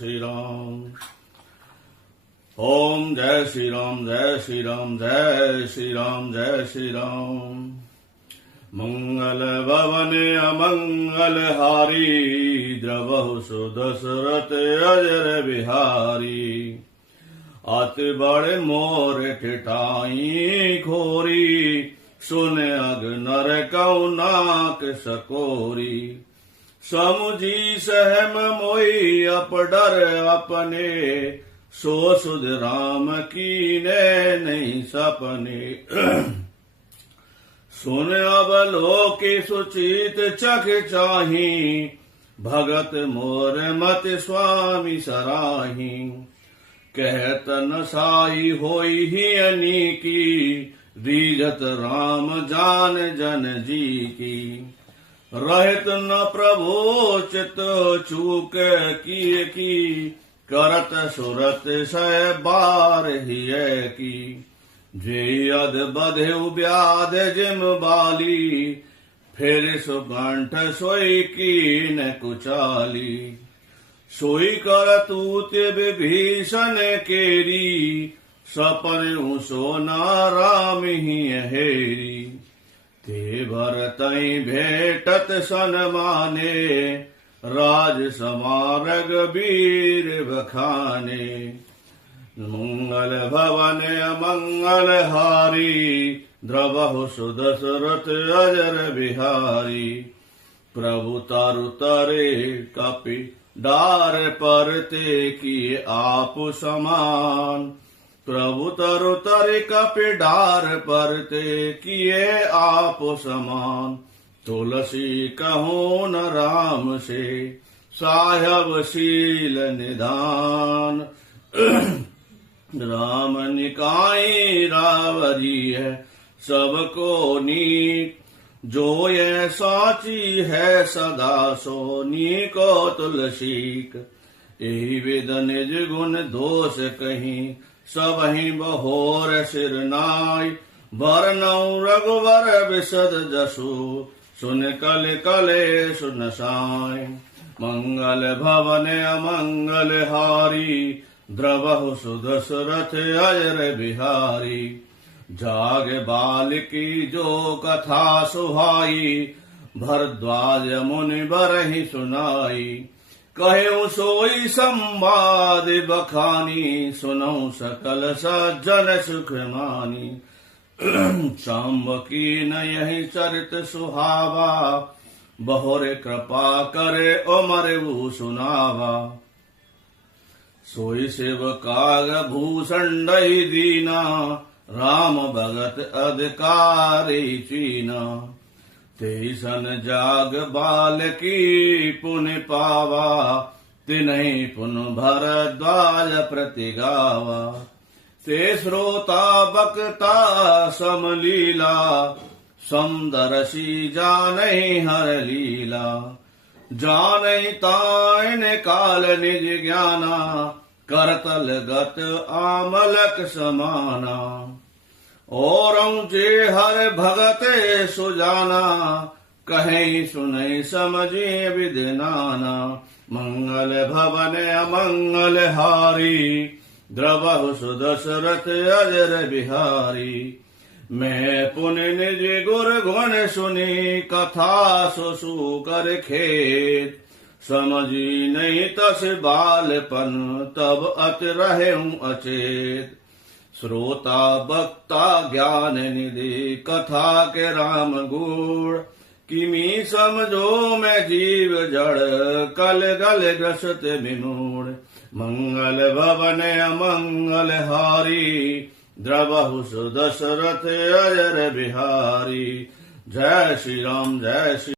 श्री राम। ओम जय श्री राम, जय श्री राम, जय श्री राम, जय श्री राम। मंगल भवन अमंगल हारी, द्रवहु सुदशरथ अजर बिहारी। अत बड़ मोर टिटाई खोरी, सुन अग नर कौ नाक सकोरी। समुझी सहम मोई अप डर अपने, सो सुध राम कीने नहीं सपने। सुन अब लोके सुचित चख चाही, भगत मोर मत स्वामी सराही। कहत न साई होई ही अनीकी, रीझत राम जान जन जी की। रहत न प्रभु चित चूक किए की, करत सुरत सह बार हिय की। जे अद बधे व्याध जिम बाली, फिर सुकंठ सोई की न कुचाली। सोई कर तूत विभीषण केरी, सपन सोना राम ही हेरी। ते भरतई भेटत सन्माने, राज समारग वीर बखाने। मंगल भवन अमंगल हारी, द्रवहु सुदशरथ अजर बिहारी। प्रभु तारु तरे कपि डार परते, किए आप समान। प्रभु तरु तरे कपि डार परते, किए आप समान। तुलसी कहो न राम से, साहब शील निधान। राम निकाय रावरी है सबको नीक, जो ये साची है सदा सोनी को तुलसीक। यही विद निज गुण दोष कहीं, सब ही बहोर सिर नाय। बरनौ रघुवर विशद जसु, सुन कल कले सुन साय। मंगल भवन अमंगल हारी, द्रवहु सुदशरथ अजर बिहारी। जाग बाल की जो कथा सुहाई, भरद्वाज मुनि बरहि सुनाई। कहे सोई संवाद बखानी, सुनौ सकल सज्जन सुख मानी। सांब की न यही चरित सुहावा, बहुर कृपा करे अमरऊ सुनावा। सोई सेवकाग भूषण दीना, राम भगत अधिकारी चीना। तेसन जाग बाल की पुन पावा, तिन्हि पुन भरद्वाज प्रतिगावा। ते श्रोता बक्ता समलीला, समदर्शी जानहि हर लीला। जानहि ताइन काल निज ज्ञाना, करतल गत आमलक समाना। औरं जे हर भगते सुजाना, कहीं सुनहि समझे विद नाना। मंगल भवन अमंगल हारी, द्रवहु सुदशरथ अजर बिहारी। मैं पुन निज गुर गुण सुनी, कथा सुसु कर खेत। समझी नहीं तस बालपन, तब अत रहूं अचेत। श्रोता वक्ता ज्ञान निधि, कथा के राम गुण। किमी समझो मैं जीव जड़, कल गल ग्रस्त विमूढ़। मंगल भवन अमंगल हारी, द्रवहु सुदशरथ अजर बिहारी। जय श्री राम, जय श्री